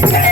Hey, hey.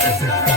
Gracias.